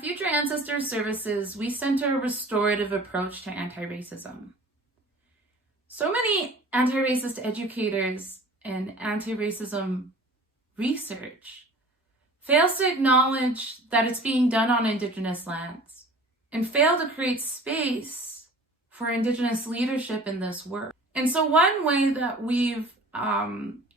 Future Ancestor Services, we center a restorative approach to anti-racism. So many anti-racist educators and anti-racism research fails to acknowledge that it's being done on Indigenous lands and fail to create space for Indigenous leadership in this work. And so one way that we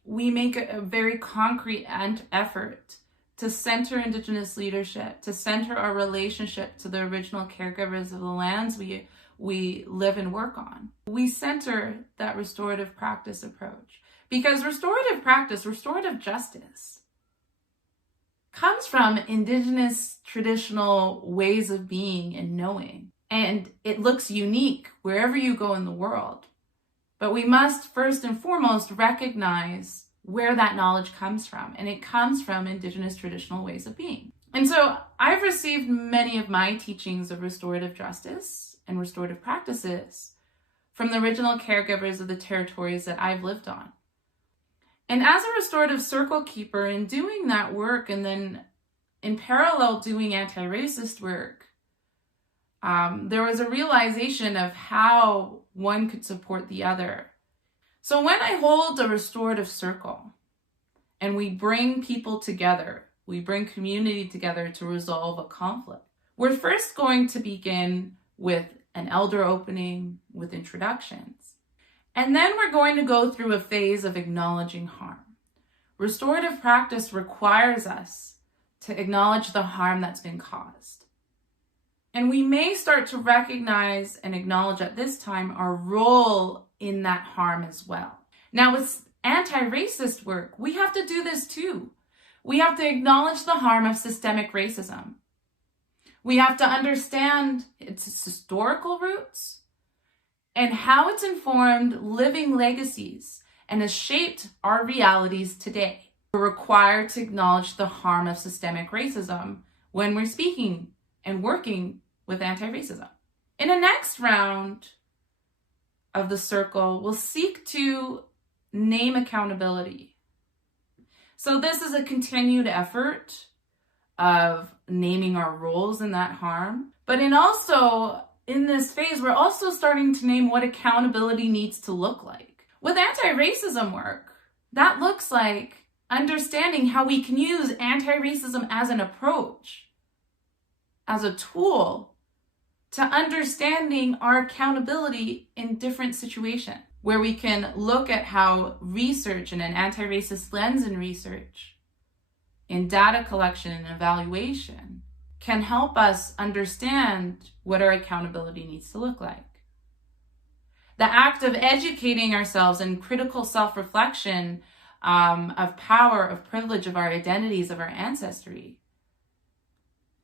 make a very concrete effort to center Indigenous leadership, to center our relationship to the original caregivers of the lands we live and work on. We center that restorative practice approach because restorative practice, restorative justice, comes from Indigenous traditional ways of being and knowing. And it looks unique wherever you go in the world. But we must first and foremost recognize where that knowledge comes from. And it comes from Indigenous traditional ways of being. And so I've received many of my teachings of restorative justice and restorative practices from the original caregivers of the territories that I've lived on. And as a restorative circle keeper, in doing that work and then in parallel doing anti-racist work, there was a realization of how one could support the other. So when I hold a restorative circle and we bring people together, we bring community together to resolve a conflict, we're first going to begin with an elder opening, with introductions. And then we're going to go through a phase of acknowledging harm. Restorative practice requires us to acknowledge the harm that's been caused. And we may start to recognize and acknowledge at this time our role in that harm as well. Now with anti-racist work, we have to do this too. We have to acknowledge the harm of systemic racism. We have to understand its historical roots and how it's informed living legacies and has shaped our realities today. We're required to acknowledge the harm of systemic racism when we're speaking and working with anti-racism. In the next round of the circle, we'll seek to name accountability. So this is a continued effort of naming our roles in that harm, but in this phase, we're also starting to name what accountability needs to look like. With anti-racism work, that looks like understanding how we can use anti-racism as an approach, as a tool to understanding our accountability in different situations, where we can look at how research and an anti-racist lens in research, in data collection and evaluation, can help us understand what our accountability needs to look like. The act of educating ourselves in critical self-reflection of power, of privilege, of our identities, of our ancestry,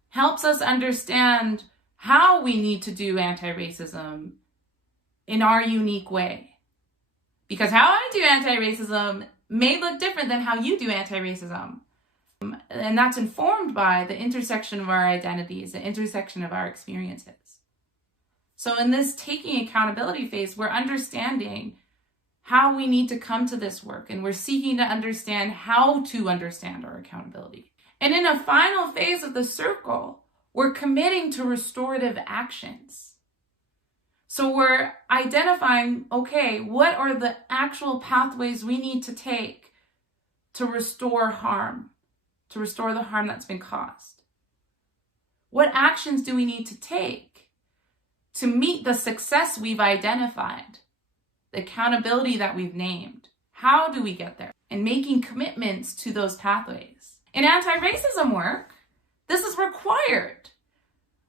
helps us understand how we need to do anti-racism in our unique way. Because how I do anti-racism may look different than how you do anti-racism. And that's informed by the intersection of our identities, the intersection of our experiences. So in this taking accountability phase, we're understanding how we need to come to this work, and we're seeking to understand how to understand our accountability. And in a final phase of the circle, we're committing to restorative actions. So we're identifying, okay, what are the actual pathways we need to take to restore harm? To restore the harm that's been caused? What actions do we need to take to meet the success we've identified, the accountability that we've named? How do we get there? And making commitments to those pathways. In anti-racism work, this is required.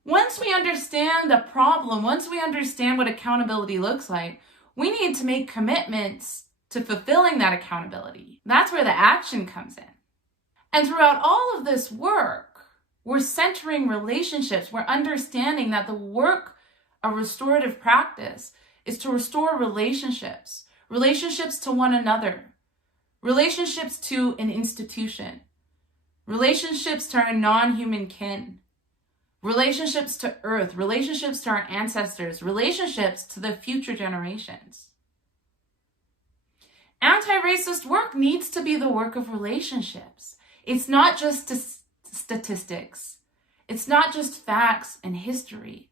Once we understand the problem, once we understand what accountability looks like, we need to make commitments to fulfilling that accountability. That's where the action comes in. And throughout all of this work, we're centering relationships. We're understanding that the work of restorative practice is to restore relationships, relationships to one another, relationships to an institution, relationships to our non-human kin, relationships to Earth, relationships to our ancestors, relationships to the future generations. Anti-racist work needs to be the work of relationships. It's not just statistics. It's not just facts and history.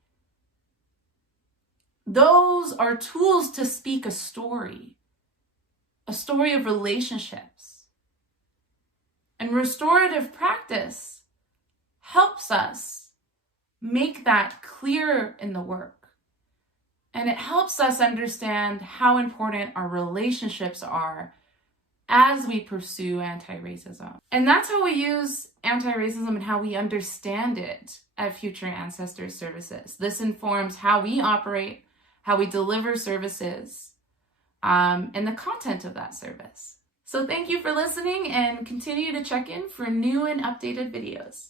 Those are tools to speak a story of relationships. And restorative practice helps us make that clear in the work. And it helps us understand how important our relationships are as we pursue anti-racism. And that's how we use anti-racism and how we understand it at Future Ancestors Services. This informs how we operate, how we deliver services, and the content of that service. So thank you for listening, and continue to check in for new and updated videos.